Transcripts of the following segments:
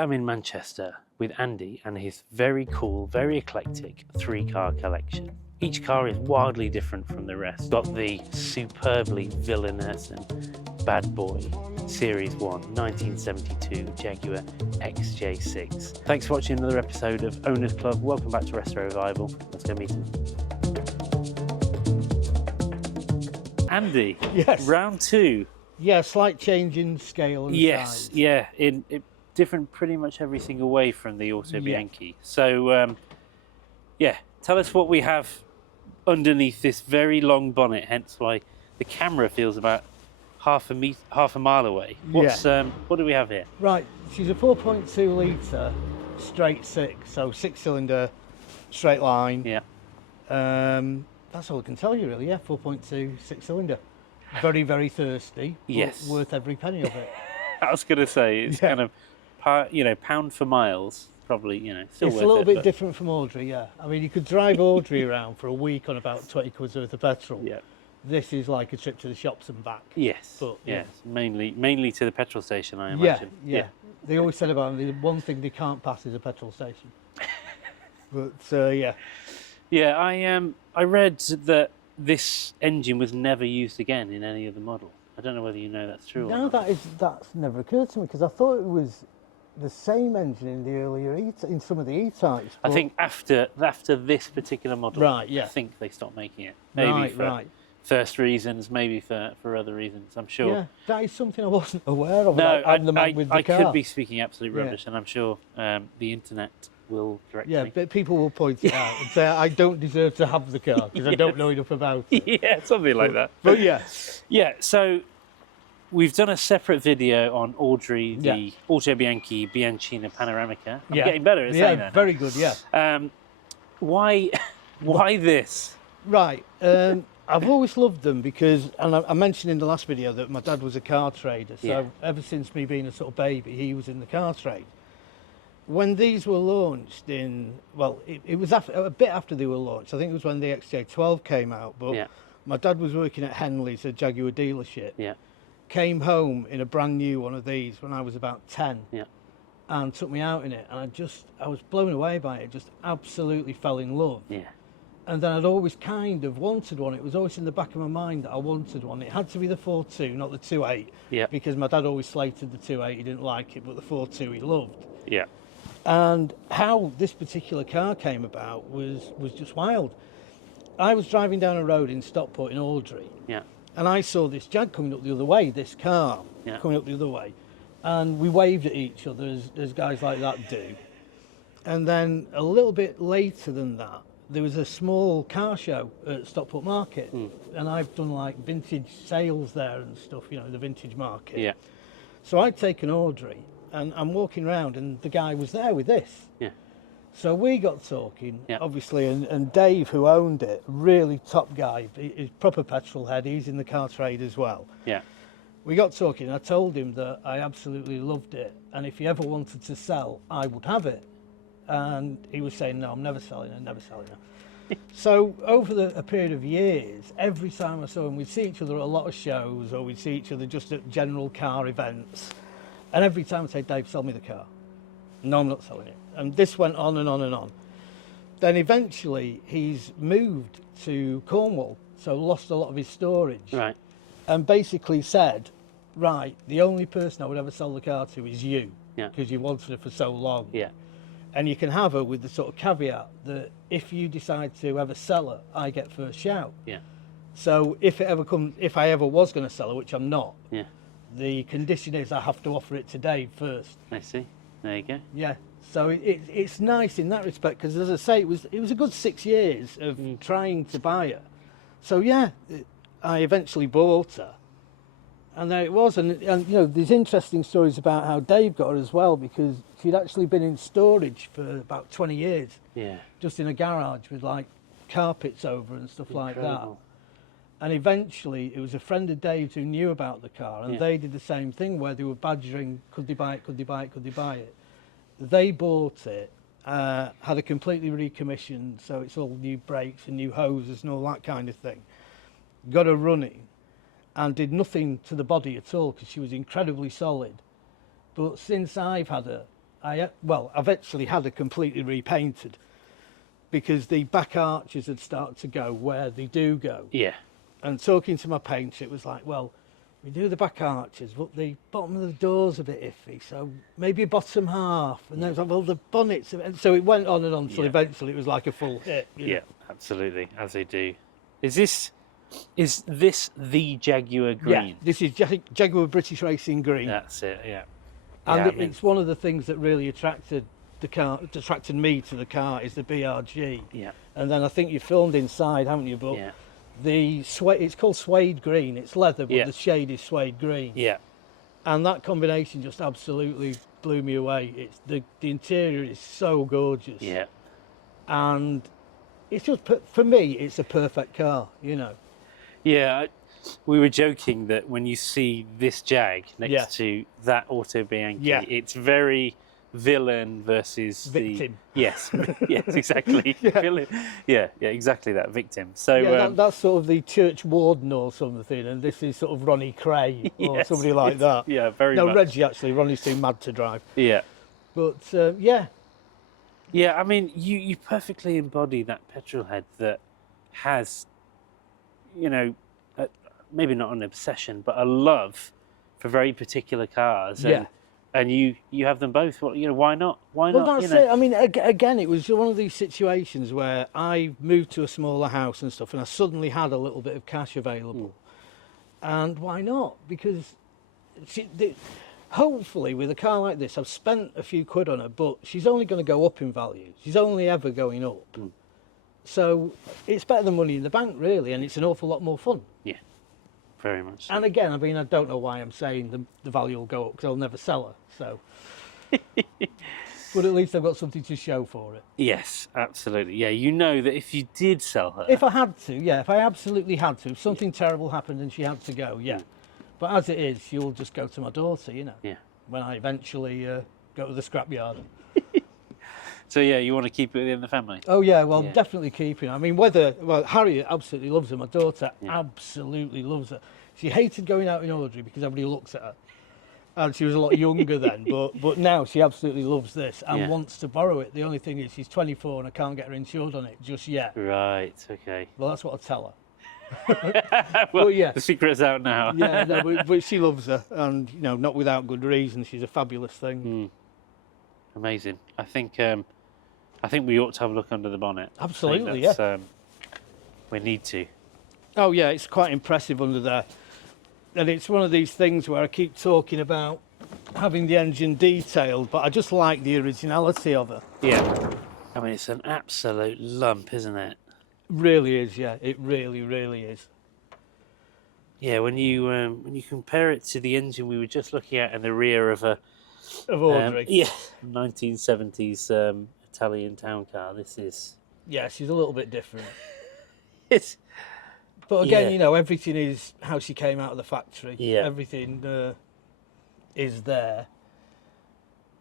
I'm in Manchester with Andy and his very cool, very eclectic 3-car collection. Each car is wildly different from the rest. Got the superbly villainous and bad boy Series 1 1972 Jaguar XJ6. Thanks for watching another episode of Owners Club. Welcome back to Retro Revival. Let's go meet him. Andy, yes. Round 2. Yeah, slight change in scale and size. Yeah, in different pretty much every single way from the Auto Bianchi. So, yeah, tell us what we have underneath this very long bonnet, hence why the camera feels about half a mile away. What do we have here? Right, she's a 4.2 litre straight six, so 6-cylinder straight line. Yeah. That's all I can tell you really, yeah, 4.2 6-cylinder. Very, very thirsty, yes. But worth every penny of it. I was going to say, it's kind of, pound for miles, probably, still it's worth a little bit but... different from Audrey, yeah. I mean, you could drive Audrey around for a week on about 20 quid worth of petrol. Yeah. This is like a trip to the shops and back. Yes, but, yes, mainly to the petrol station, I imagine. Yeah. They always said about them, the one thing they can't pass is a petrol station. But, yeah. Yeah, I read that this engine was never used again in any other model. I don't know whether you know that's true or not. That's never occurred to me, because I thought it was the same engine in the earlier in some of the E-types. I think after this particular model, right, yeah. I think they stopped making it. Maybe for first reasons, reasons, maybe for other reasons, I'm sure. Yeah, that is something I wasn't aware of. No, I could be speaking absolute rubbish, and I'm sure the internet will correct me. Yeah, but people will point it out and say I don't deserve to have the car because I don't know enough about it. Yeah, something like that. But yeah. Yeah, so we've done a separate video on Audrey, the Auto Bianchi Bianchina Panoramica. I'm getting better at saying that. Yeah, very good, yeah. Why this? Right, I've always loved them because, and I mentioned in the last video that my dad was a car trader, so ever since me being a sort of baby, he was in the car trade. When these were launched it was a bit after they were launched. I think it was when the XJ12 came out, but my dad was working at Henley's, a Jaguar dealership. Yeah. Came home in a brand new one of these when I was about 10. Yeah. And took me out in it, and I was blown away by it, just absolutely fell in love. Yeah. And then I'd always kind of wanted one. It was always in the back of my mind that I wanted one. It had to be the 4.2, not the 2.8. Yeah. Because my dad always slated the 2.8, he didn't like it, but the 4.2 he loved. Yeah. And how this particular car came about was just wild. I was driving down a road in Stockport in Audrey. Yeah. And I saw this Jag coming up the other way, this car coming up the other way. And we waved at each other as guys like that do. And then a little bit later than that, there was a small car show at Stockport Market. And I've done like vintage sales there and stuff, the vintage market. Yeah. So I'd taken Audrey and I'm walking around and the guy was there with this. Yeah. So we got talking, obviously, and Dave, who owned it, really top guy, he's proper petrol head, he's in the car trade as well. Yeah. We got talking and I told him that I absolutely loved it, and if he ever wanted to sell, I would have it. And he was saying, no, I'm never selling it, never selling it. So over a period of years, every time I saw him, we'd see each other at a lot of shows, or we'd see each other just at general car events. And every time I'd say, Dave, sell me the car. No, I'm not selling it. And this went on and on and on. Then eventually he's moved to Cornwall, so lost a lot of his storage. Right. And basically said, right, the only person I would ever sell the car to is you. Yeah. Because you wanted her for so long. Yeah. And you can have her with the sort of caveat that if you decide to ever sell her, I get first shout. Yeah. So if I ever was going to sell her, which I'm not, the condition is I have to offer it to Dave first. I see. There you go. Yeah. So it's nice in that respect because, as I say, it was a good 6 years of trying to buy her. So yeah, I eventually bought her, and there it was. And there's interesting stories about how Dave got her as well, because she'd actually been in storage for about 20 years. Yeah. Just in a garage with like carpets over and stuff like that. And eventually it was a friend of Dave's who knew about the car, and they did the same thing where they were badgering, could they buy it, could they buy it, could they buy it. They bought it, had it completely recommissioned, so it's all new brakes and new hoses and all that kind of thing. Got her running and did nothing to the body at all because she was incredibly solid. But since I've had her, I've actually had her completely repainted because the back arches had started to go where they do go. Yeah. And talking to my painter, it was like, well, we do the back arches, but the bottom of the door's a bit iffy, so maybe bottom half. And then it was like, well, the bonnets. And so it went on and on until eventually it was like a full hit. You know? Yeah, absolutely, as they do. Is this the Jaguar green? Yeah, this is Jaguar British Racing Green. That's it, yeah. And Yeah, it's one of the things that really attracted me to the car is the BRG. Yeah. And then I think you filmed inside, haven't you? But Yeah. it's called suede green. It's leather, but the shade is suede green. Yeah. And that combination just absolutely blew me away. It's the interior is so gorgeous. Yeah. And it's just, for me, it's a perfect car, you know. Yeah, we were joking that when you see this Jag next to that Auto Bianchi, it's very villain versus victim. Yes, yes, exactly. Villain. Yeah, exactly that, victim. So that's sort of the church warden or something, and this is sort of Ronnie Cray or somebody like that. Yeah, very no, much. Reggie actually. Ronnie's too mad to drive. Yeah. But Yeah, I mean, you perfectly embody that petrol head that has, you know, maybe not an obsession, but a love for very particular cars. And you have them both. Well, why not? Why not? Well, that's it. I mean, again, it was one of these situations where I moved to a smaller house and stuff, and I suddenly had a little bit of cash available. And why not? Because hopefully with a car like this, I've spent a few quid on her, but she's only going to go up in value. She's only ever going up. So it's better than money in the bank, really, and it's an awful lot more fun. Yeah, very much so. And again, I mean, I don't know why I'm saying the value will go up, because I'll never sell her, so. But at least I've got something to show for it. Yes, absolutely. Yeah, you know that if you did sell her... If I had to, if I absolutely had to, if something terrible happened and she had to go, But as it is, she'll just go to my daughter, when I eventually go to the scrapyard. So, you want to keep it within the family? Oh, yeah, well, definitely keeping her. I mean, Harriet absolutely loves her. My daughter absolutely loves her. She hated going out in Audrey because everybody looks at her. And she was a lot younger then, but now she absolutely loves this and wants to borrow it. The only thing is she's 24 and I can't get her insured on it just yet. Right, okay. Well, that's what I'll tell her. Well, but the secret's out now. but she loves her, and not without good reason. She's a fabulous thing. Amazing. I think we ought to have a look under the bonnet. Absolutely, we need to. Oh yeah, it's quite impressive under there, and it's one of these things where I keep talking about having the engine detailed, but I just like the originality of her. Yeah, I mean it's an absolute lump, isn't it? Really is, it really, really is. Yeah, when you compare it to the engine we were just looking at in the rear of Audrey. 1970s Italian town car, this is... Yeah, she's a little bit different. But again, everything is how she came out of the factory. Yeah. Everything is there.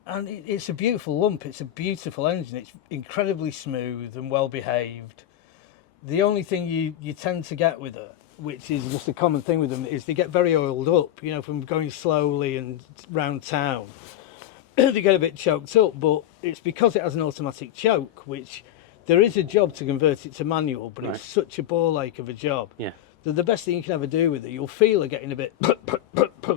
And it's a beautiful lump. It's a beautiful engine. It's incredibly smooth and well behaved. The only thing you tend to get with her, which is just a common thing with them, is they get very oiled up, from going slowly and round town. They get a bit choked up, but it's because it has an automatic choke, which there is a job to convert it to manual, but it's such a ball ache of a job. Yeah. That the best thing you can ever do with it, you'll feel her getting a bit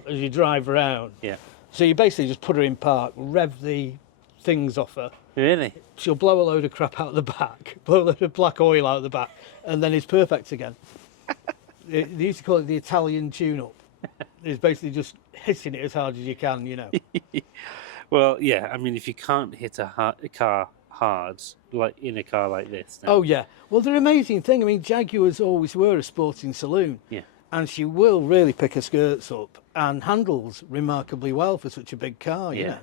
as you drive around. Yeah. So you basically just put her in park, rev the things off her. Really? She'll blow a load of crap out the back, blow a load of black oil out the back, and then it's perfect again. They used to call it the Italian tune-up. It's basically just hitting it as hard as you can, Well, I mean, if you can't hit a car hard, like in a car like this... Then... Oh, yeah. Well, the amazing thing, I mean, Jaguars always were a sporting saloon. Yeah. And she will really pick her skirts up and handles remarkably well for such a big car, you know.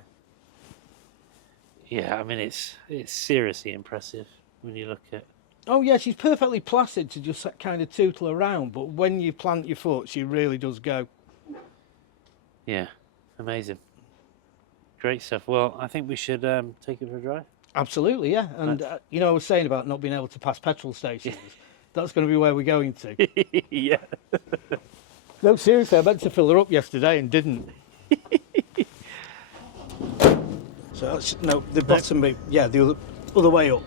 Yeah, I mean, it's seriously impressive when you look at... Oh, yeah, she's perfectly placid to just kind of tootle around, but when you plant your foot, she really does go. Yeah, amazing. Great stuff. Well, I think we should take it for a drive. Absolutely, yeah. And, I was saying about not being able to pass petrol stations. That's going to be where we're going to. Yeah. No, seriously, I meant to fill her up yesterday and didn't. So that's, no, the bottom bit, yeah, the other way up.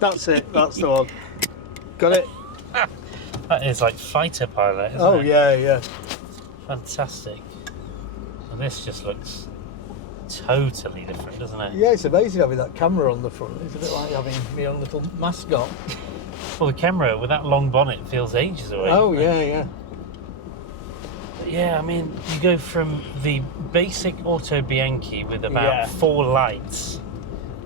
That's it, that's the one. Got it? That is like fighter pilot, isn't it? Oh, yeah, yeah. Fantastic. And this just looks totally different, doesn't it? Yeah, it's amazing having that camera on the front. It's a bit like having my own little mascot. Well, the camera with that long bonnet feels ages away. Oh, doesn't it? yeah, yeah. But yeah, I mean, you go from the basic Auto Bianchi with about 4 lights,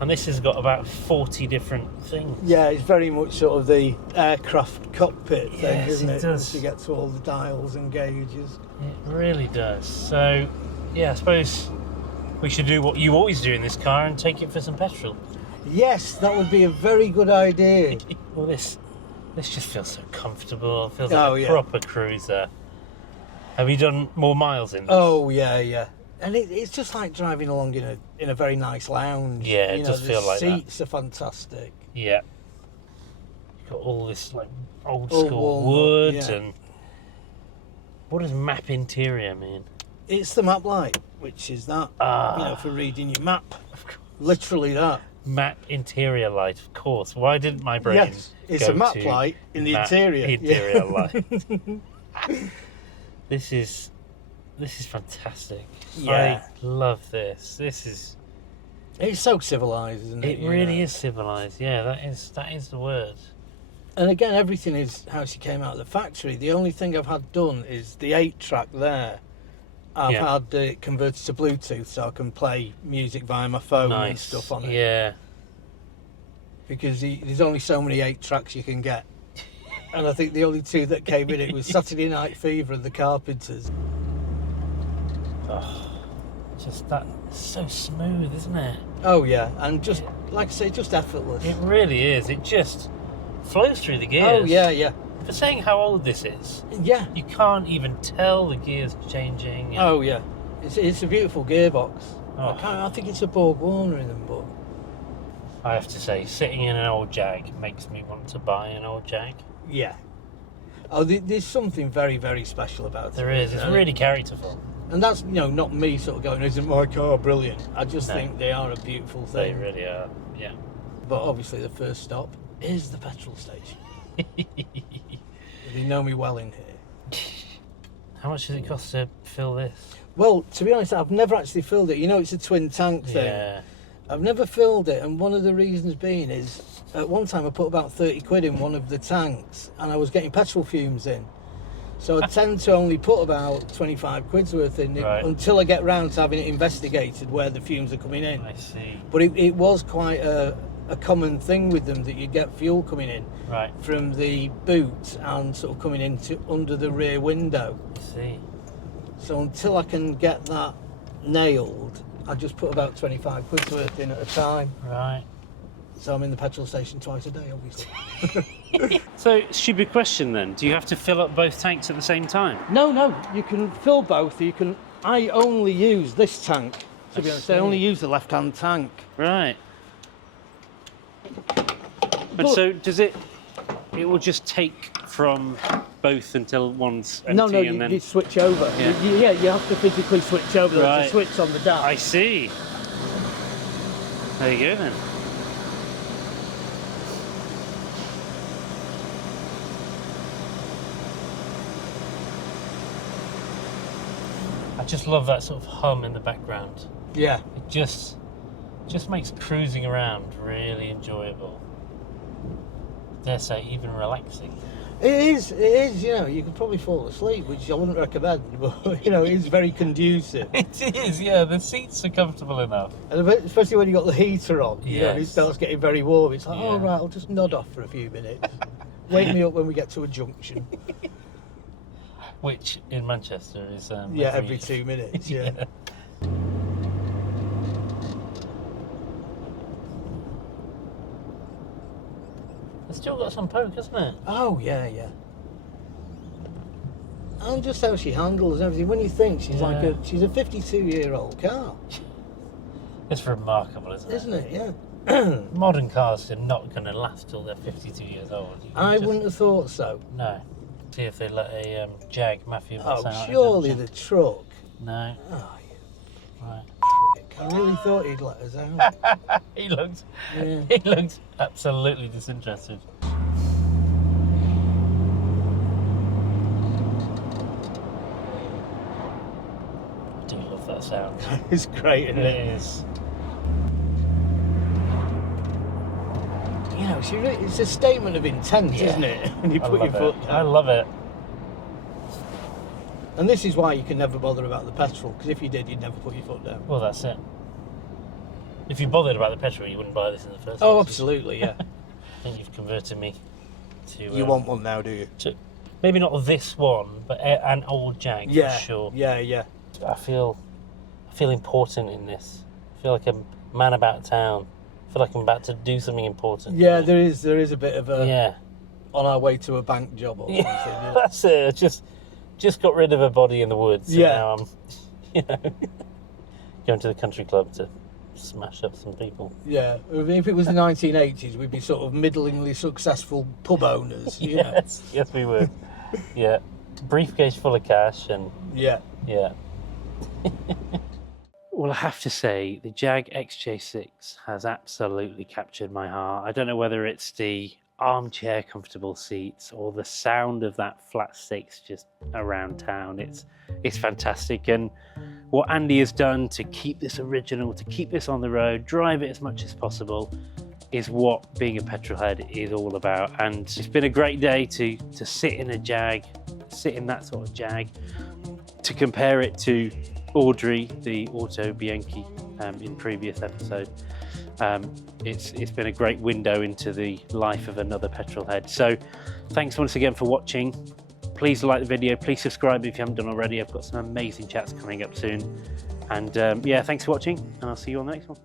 and this has got about 40 different things. Yeah, it's very much sort of the aircraft cockpit thing, Yes, isn't it it? does. Once you get to all the dials and gauges. It really does. So, yeah, I suppose we should do what you always do in this car and take it for some petrol. Yes, that would be a very good idea. Well, this just feels so comfortable. It feels like Oh, a yeah. proper cruiser. Have you done more miles in this? Oh, yeah, yeah. And it's just like driving along in a very nice lounge. Yeah, it You does know, feel like the that. seats are fantastic. Yeah. You've got all this like old All school walnut, wood yeah. and what does map interior mean? It's the map light, which is that, for reading your map. Literally that. Map interior light, of course. Why didn't my brain Yes, it's go a map to light in the map interior. Interior Yeah. light. This is fantastic. Yeah. I love this. This is It's so civilised, isn't it? it really is civilized. Yeah, that is the word. And again, everything is how she came out of the factory. The only thing I've had done is the 8-track there. I've had it converted to Bluetooth so I can play music via my phone and stuff on it. Yeah. Because there's only so many 8-tracks you can get. And I think the only 2 that came in it was Saturday Night Fever and The Carpenters. Oh, just that so smooth, isn't it? Oh yeah, and just, like I say, just effortless. It really is. It just flows through the gears. Oh yeah, yeah. For saying how old this is, Yeah. you can't even tell the gears changing. Oh yeah. It's a beautiful gearbox. Oh. I think it's a Borg Warner in them, but... I have to say, sitting in an old Jag makes me want to buy an old Jag. Yeah. Oh, there's something very, very special about it. There is. It's really characterful. And that's, not me sort of going, isn't my car brilliant? I just No. think they are a beautiful They thing. really are. Yeah. But obviously the first stop is the petrol station. They know me well in here. How much does it cost to fill this? Well, to be honest, I've never actually filled it. It's a twin tank thing. Yeah. I've never filled it, and one of the reasons being is, at one time I put about 30 quid in one of the tanks, and I was getting petrol fumes in. So I tend to only put about 25 quid's worth in it until I get round to having it investigated where the fumes are coming in. I see. But it was quite a common thing with them that you'd get fuel coming in from the boot and sort of coming into under the rear window. I see. So until I can get that nailed, I just put about 25 quid's worth in at a time. Right. So I'm in the petrol station twice a day, obviously. So, stupid question then. Do you have to fill up both tanks at the same time? No, you can fill both. I only use this tank, to be honest. I only use the left-hand tank. Right. And so does it will just take from both until one's empty No, and then... you switch over. Yeah. You have to physically switch over. There's a switch on the dash. I see. There you go then. I just love that sort of hum in the background. Yeah. It just makes cruising around really enjoyable. Dare say, even relaxing. It is, you could probably fall asleep, which I wouldn't recommend, but, it is very conducive. It is, yeah, the seats are comfortable enough. And especially when you've got the heater on, and it Yes. starts getting very warm. It's like, Yeah. oh, right, I'll just nod off for a few minutes. Wake me up when we get to a junction. Which, in Manchester, is... every 2 minutes, yeah. It's still got some poke, hasn't it? Oh, yeah. And just how she handles everything. When you think she's she's a 52-year-old car. It's remarkable, isn't it? Isn't it? Yeah. Modern cars are not going to last till they're 52 years old. I wouldn't have thought so. No. See if they let a Jag Mafia bus Oh, out. surely the truck. No. Oh, Right. prick. I really thought he'd let us out. He looked absolutely disinterested. I do love that sound. It's great, isn't it? It is. You know, it's a statement of intent, Yeah. isn't it? When you put your foot down. I love it. And this is why you can never bother about the petrol, because if you did, you'd never put your foot down. Well, that's it. If you bothered about the petrol, you wouldn't buy this in the first place. Oh, absolutely, yeah. I think you've converted me to... You want one now, do you? To, maybe not this one, but an old Jag, Yeah, for sure. yeah. I feel important in this. I feel like a man about town. I feel like I'm about to do something important. Yeah, there is a bit of a... Yeah. On our way to a bank job or something. Yeah. That's it. Just got rid of a body in the woods. And Yeah. now I'm, going to the country club to smash up some people. Yeah, if it was the 1980s, we'd be sort of middlingly successful pub owners. You know? Yes, we would. Yeah, briefcase full of cash and Yeah. Well, I have to say, the Jag XJ6 has absolutely captured my heart. I don't know whether it's the armchair comfortable seats or the sound of that flat six just around town. It's fantastic, and what Andy has done to keep this original, to keep this on the road, drive it as much as possible, is what being a petrol head is all about. And it's been a great day to sit in a Jag, sit in that sort of Jag, to compare it to Audrey, the Auto Bianchi in previous episode. It's been a great window into the life of another petrol head. So thanks once again for watching. Please like the video, please subscribe if you haven't done already. I've got some amazing chats coming up soon. And yeah, thanks for watching, and I'll see you on the next one.